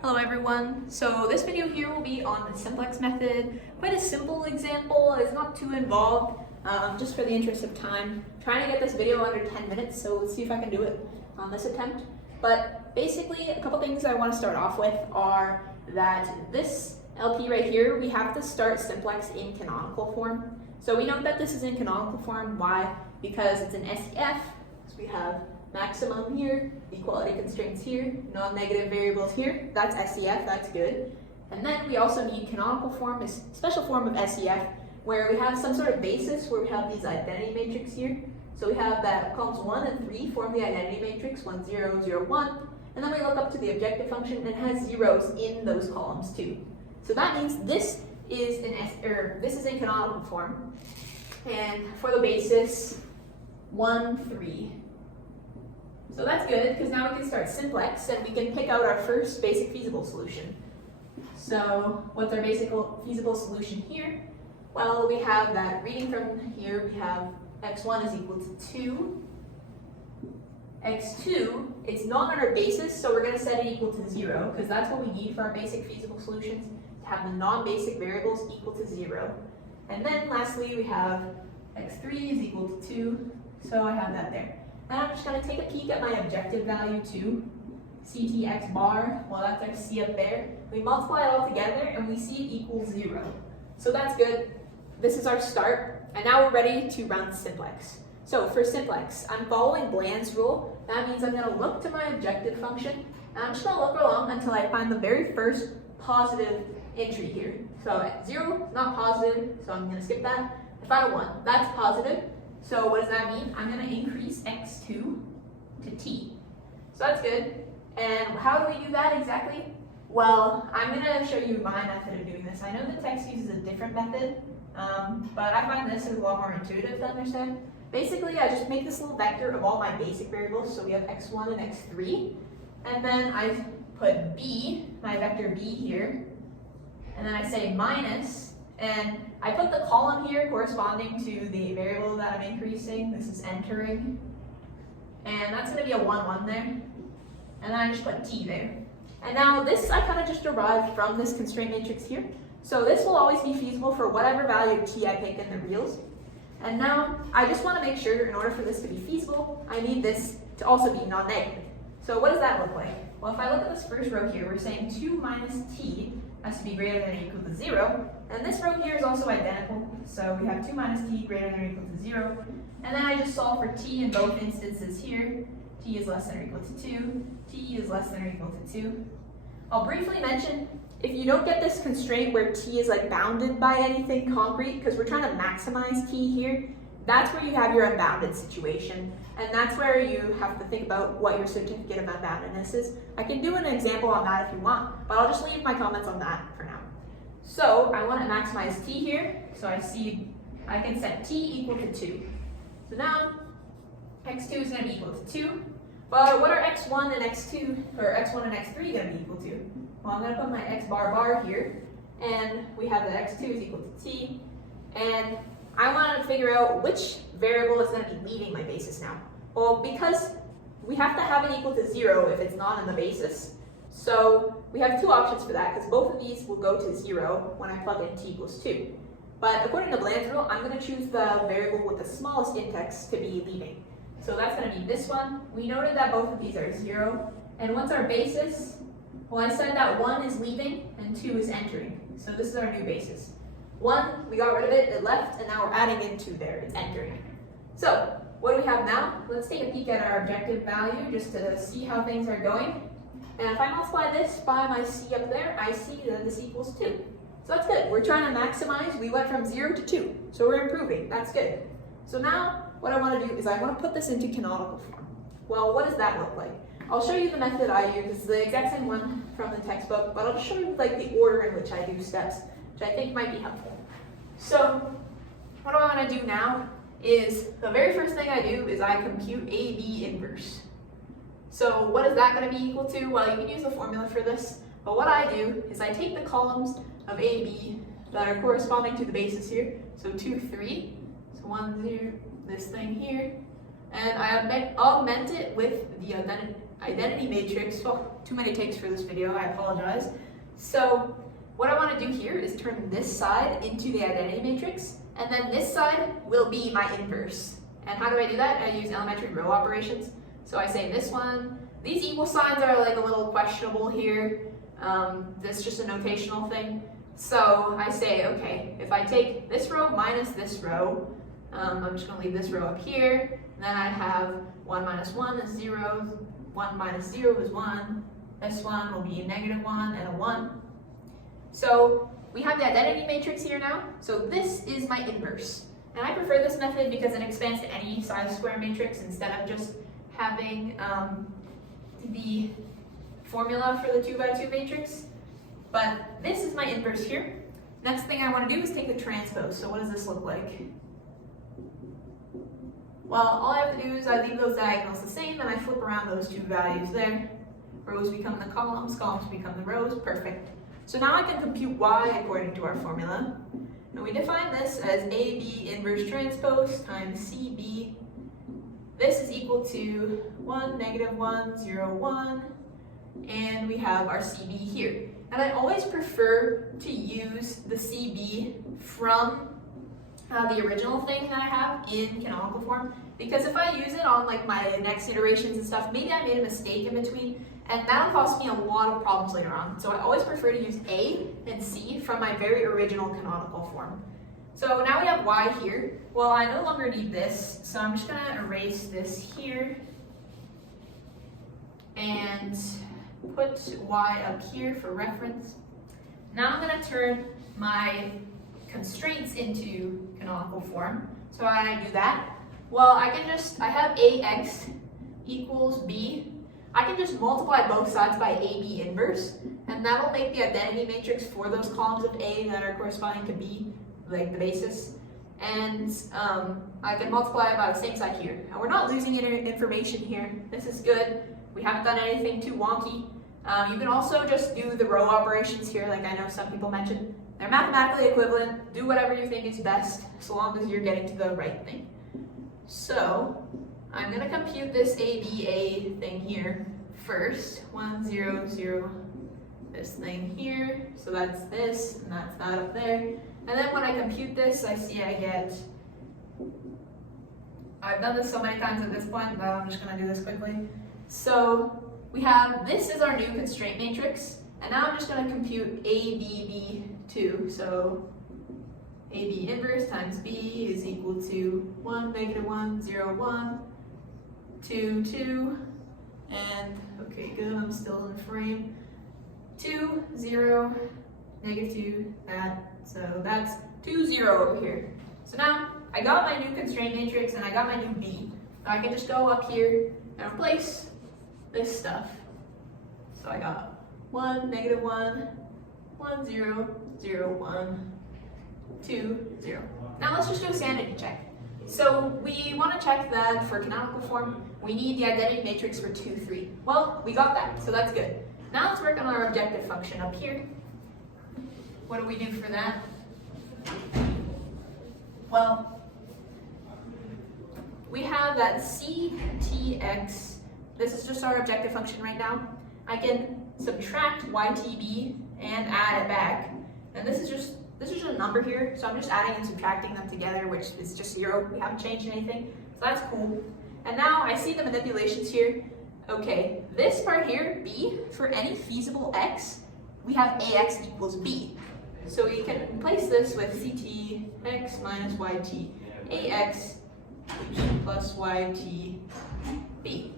Hello everyone. So this video here will be on the simplex method. Quite a simple example, it's not too involved, just for the interest of time. Trying to get this video under 10 minutes, so let's see if I can do it on this attempt. But basically, a couple things I want to start off with are that this LP right here, we have to start simplex in canonical form. So we know that this is in canonical form. Why? Because it's an SEF, so we have maximum here, equality constraints here, non-negative variables here. That's SEF, that's good. And then we also need canonical form, a special form of SEF, where we have some sort of basis where we have these identity matrix here. So we have that columns 1 and 3 form the identity matrix, 1, 0, 0, 1. And then we look up to the objective function and it has zeros in those columns too. So that means this is in canonical form. And for the basis, 1, 3. So that's good, because now we can start simplex and we can pick out our first basic feasible solution. So what's our basic feasible solution here? Well, we have that reading from here, we have x1 is equal to 2. x2, it's not on our basis, so we're going to set it equal to 0, because that's what we need for our basic feasible solutions, to have the non-basic variables equal to 0. And then lastly, we have x3 is equal to 2, so I have that there. And I'm just going to take a peek at my objective value too. CT x bar, well that's our C up there. We multiply it all together and we see it equals 0. So that's good. This is our start. And now we're ready to run simplex. So for simplex, I'm following Bland's rule. That means I'm going to look to my objective function. And I'm just going to look along until I find the very first positive entry here. So at 0 is not positive, so I'm going to skip that. I found a 1. That's positive. So what does that mean? I'm going to increase x2 to t. So that's good. And how do we do that exactly? Well, I'm going to show you my method of doing this. I know the text uses a different method, but I find this is a lot more intuitive to understand. Basically, I just make this little vector of all my basic variables. So we have x1 and x3. And then I put b, my vector b here. And then I say minus. And I put the column here corresponding to the variable that I'm increasing. This is entering. And that's going to be a 1, 1 there. And then I just put t there. And now this I kind of just derived from this constraint matrix here. So this will always be feasible for whatever value t I pick in the reals. And now I just want to make sure in order for this to be feasible, I need this to also be non-negative. So what does that look like? Well, if I look at this first row here, we're saying 2 minus t has to be greater than or equal to 0. And this row here is also identical. So we have 2 minus t greater than or equal to 0. And then I just solve for t in both instances here. T is less than or equal to 2. T is less than or equal to 2. I'll briefly mention, if you don't get this constraint where t is like bounded by anything concrete, because we're trying to maximize t here, that's where you have your unbounded situation. And that's where you have to think about what your certificate of unboundedness is. I can do an example on that if you want, but I'll just leave my comments on that for now. So I want to maximize t here, so I can set t equal to 2. So now x2 is going to be equal to 2. But what are x1 and x2, or x1 and x3 going to be equal to? Well, I'm going to put my x bar here, and we have that x2 is equal to t, and I want to figure out which variable is going to be leaving my basis now. Well, because we have to have it equal to 0 if it's not in the basis. So we have two options for that, because both of these will go to 0 when I plug in t equals 2. But according to Bland's rule, I'm going to choose the variable with the smallest index to be leaving. So that's going to be this one. We noted that both of these are 0. And what's our basis? Well, I said that 1 is leaving and 2 is entering. So this is our new basis. 1, we got rid of it, it left, and now we're adding in 2 there, it's entering. So what do we have now? Let's take a peek at our objective value just to see how things are going. And if I multiply this by my c up there, I see that this equals 2. So that's good. We're trying to maximize. We went from 0 to 2. So we're improving. That's good. So now what I want to do is I want to put this into canonical form. Well, what does that look like? I'll show you the method I use. It's the exact same one from the textbook, but I'll just show you like the order in which I do steps, which I think might be helpful. So what I want to do now is the very first thing I do is I compute AB inverse. So what is that going to be equal to? Well, you can use the formula for this, but what I do is I take the columns of AB that are corresponding to the basis here, so 2, 3, so 1, 0, this thing here, and I augment it with the identity matrix. Well, too many takes for this video, I apologize. So what I want to do here is turn this side into the identity matrix, and then this side will be my inverse. And how do I do that? I use elementary row operations. So I say this one, these equal signs are like a little questionable here. This is just a notational thing. So I say, okay, if I take this row minus this row, I'm just going to leave this row up here, and then I have 1 minus 1 is 0, 1 minus 0 is 1, this one will be a -1 and a 1. So we have the identity matrix here now, so this is my inverse. And I prefer this method because it expands to any size square matrix instead of just having the formula for the 2 by 2 matrix. But this is my inverse here. Next thing I want to do is take the transpose. So what does this look like? Well, all I have to do is I leave those diagonals the same and I flip around those 2 values there. Rows become the columns become the rows, perfect. So now I can compute y according to our formula. And we define this as AB inverse transpose times CB. This is equal to 1, -1, 0, 1. And we have our CB here. And I always prefer to use the CB from the original thing that I have in canonical form, because if I use it on like my next iterations and stuff, maybe I made a mistake in between, and that'll cost me a lot of problems later on. So I always prefer to use A and C from my very original canonical form. So now we have y here. Well, I no longer need this, so I'm just gonna erase this here and put y up here for reference. Now I'm gonna turn my constraints into canonical form. So how do I do that? Well, I have ax equals b. I can just multiply both sides by AB inverse, and that'll make the identity matrix for those columns of A that are corresponding to B, like the basis. And I can multiply it by the same side here. And we're not losing any information here. This is good. We haven't done anything too wonky. You can also just do the row operations here, like I know some people mentioned. They're mathematically equivalent. Do whatever you think is best, so long as you're getting to the right thing. So I'm going to compute this ABA thing here first. 1, 0, 0, this thing here. So that's this, and that's that up there. And then when I compute this, I see I get, I've done this so many times at this point that I'm just going to do this quickly. So we have, this is our new constraint matrix, and now I'm just going to compute ABB2. So AB inverse times B is equal to 1, -1, 0, 1, 2, 2, and okay, good, I'm still in the frame. 2, 0, -2, that, so that's 2, 0 over here. So now I got my new constraint matrix and I got my new B. So I can just go up here and replace this stuff. So I got 1, -1, 1, 0, 0, 1, 2, 0. Now let's just do a sanity check. So we want to check that for canonical form, we need the identity matrix for 2, 3. Well, we got that, so that's good. Now let's work on our objective function up here. What do we do for that? Well, we have that CTX. This is just our objective function right now. I can subtract YTB and add it back. And this is just a number here, so I'm just adding and subtracting them together, which is just 0. We haven't changed anything, so that's cool. And now I see the manipulations here. Okay, this part here, B, for any feasible x, we have AX equals B. So we can replace this with CTX minus YT AX plus YT B.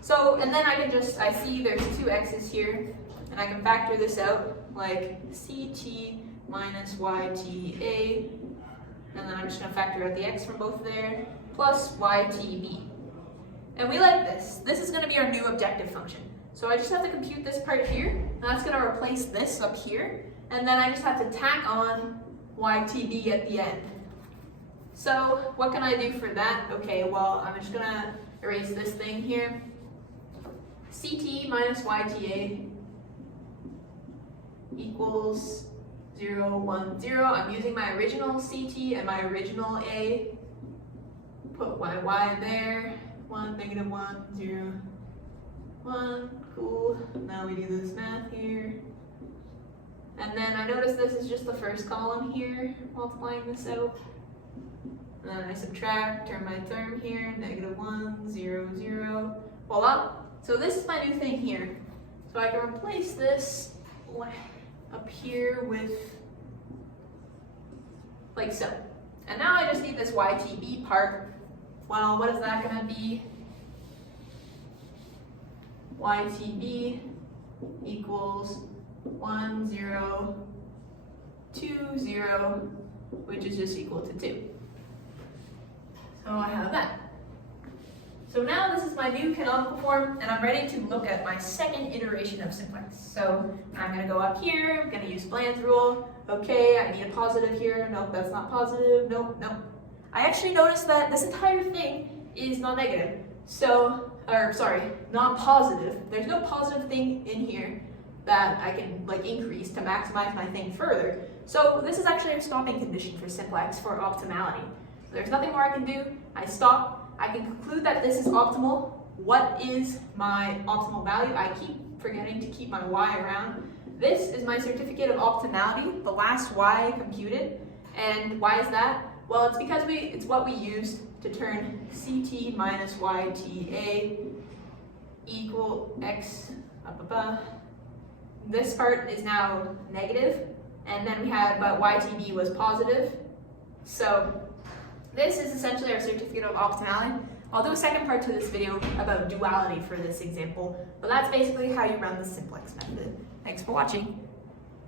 So, and then I can just, I see there's 2 x's here, and I can factor this out, like CT minus YTA, and then I'm just going to factor out the x from both there, plus YTB. And we like this. This is going to be our new objective function. So I just have to compute this part here, and that's going to replace this up here, and then I just have to tack on YTB at the end. So what can I do for that? Okay, well, I'm just going to erase this thing here. CT minus YTA equals 0, 1, 0. I'm using my original CT and my original A. Put YY there. 1, -1, 0, 1, cool. Now we do this math here. And then I notice this is just the first column here, multiplying this out. And then I subtract, turn my term here, -1, 0, 0. Voila. So this is my new thing here. So I can replace this up here with, like so. And now I just need this YTB part. Well, what is that going to be? YTB equals 1, 0, 2, 0, which is just equal to 2. So I have that. So now this is my new canonical form, and I'm ready to look at my second iteration of simplex. So I'm going to go up here, I'm going to use Bland's rule. Okay, I need a positive here. Nope, that's not positive. Nope, nope. I actually noticed that this entire thing is non-negative. So, or sorry, non-positive. There's no positive thing in here that I can like increase to maximize my thing further. So this is actually a stopping condition for simplex for optimality. So there's nothing more I can do. I stop. I can conclude that this is optimal. What is my optimal value? I keep forgetting to keep my y around. This is my certificate of optimality, the last y computed. And why is that? Well, it's because it's what we used to turn ct minus yta equal x up above. This part is now negative, and then we had, but ytb was positive. So this is essentially our certificate of optimality. I'll do a second part to this video about duality for this example, but that's basically how you run the simplex method. Thanks for watching.